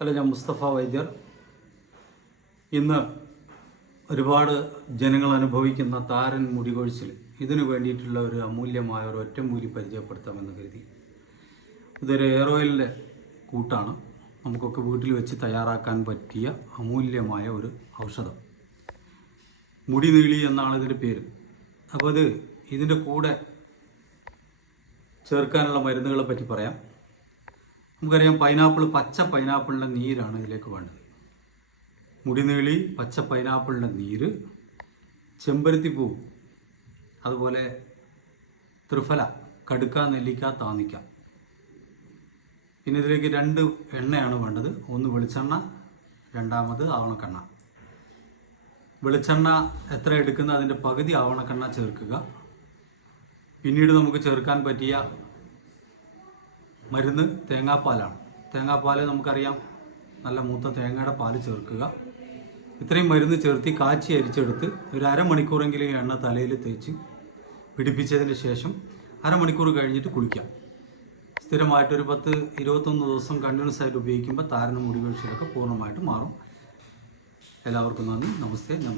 Hello ഞാൻ മുസ്തഫ വൈദ്യർ. ഇന്ന് ഒരുപാട് ജനങ്ങൾ അനുഭവിക്കുന്ന താരൻ മുടികൊഴിച്ചിൽ. ഇതിനു വേണ്ടിയിട്ടുള്ള ഒരു അമൂല്യമായ ഒരു ഒറ്റമൂലി പരിചയപ്പെടുത്താമെന്ന് കരുതി. ഇതൊരു എയർ ഓയിലിന്റെ കൂട്ടാണ്. നമുക്കൊക്കെ വീട്ടിൽ വെച്ച് തയ്യാറാക്കാൻ പറ്റിയ അമൂല്യമായ ഒരു ഔഷധം. മുടി നീളി എന്നാണ് ഇതിന്റെ പേര്. അപ്പോൾ ഇത് ഇതിന്റെ കൂടെ ചേർക്കാനുള്ള മരുന്നുകളെ പറ്റി പറയാം. നമുക്കറിയാം പൈനാപ്പിൾ പച്ച പൈനാപ്പിളിന്റെ നീരാണ് ഇതിലേക്ക് വേണ്ടത്. മുടിനീളി പച്ച പൈനാപ്പിളിന്റെ നീര് ചെമ്പരത്തിപ്പൂ അതുപോലെ ത്രിഫല കടുക്ക നെല്ലിക്ക താന്നിക്ക. പിന്നെ ഇതിലേക്ക് രണ്ട് എണ്ണയാണ് വേണ്ടത്. ഒന്ന് വെളിച്ചെണ്ണ രണ്ടാമത് ആവണക്കെണ്ണ. വെളിച്ചെണ്ണ എത്ര എടുക്കുന്ന അതിന്റെ പകുതി ആവണക്കെണ്ണ ചേർക്കുക. പിന്നീട് നമുക്ക് ചേർക്കാൻ പറ്റിയ മരുന്ന് തേങ്ങാപ്പാലാണ്. തേങ്ങാപ്പാൽ നമുക്കറിയാം നല്ല മൂത്ത തേങ്ങയുടെ പാൽ ചേർക്കുക. ഇത്രയും മരുന്ന് ചേർത്തി കാച്ചി അരിച്ചെടുത്ത് ഒരു അരമണിക്കൂറെങ്കിലും എണ്ണ തലയിൽ തേച്ച് പിടിപ്പിച്ചതിന് ശേഷം അരമണിക്കൂർ കഴിഞ്ഞിട്ട് കുളിക്കാം. സ്ഥിരമായിട്ട് ഒരു പത്ത് ഇരുപത്തൊന്ന് ദിവസം കണ്ടിന്യൂസ് ആയിട്ട് ഉപയോഗിക്കുമ്പോൾ താരനും മുടിവീഴ്ചയൊക്കെ പൂർണമായിട്ട് മാറും. എല്ലാവർക്കും നന്ദി. നമസ്തേ. ഞാൻ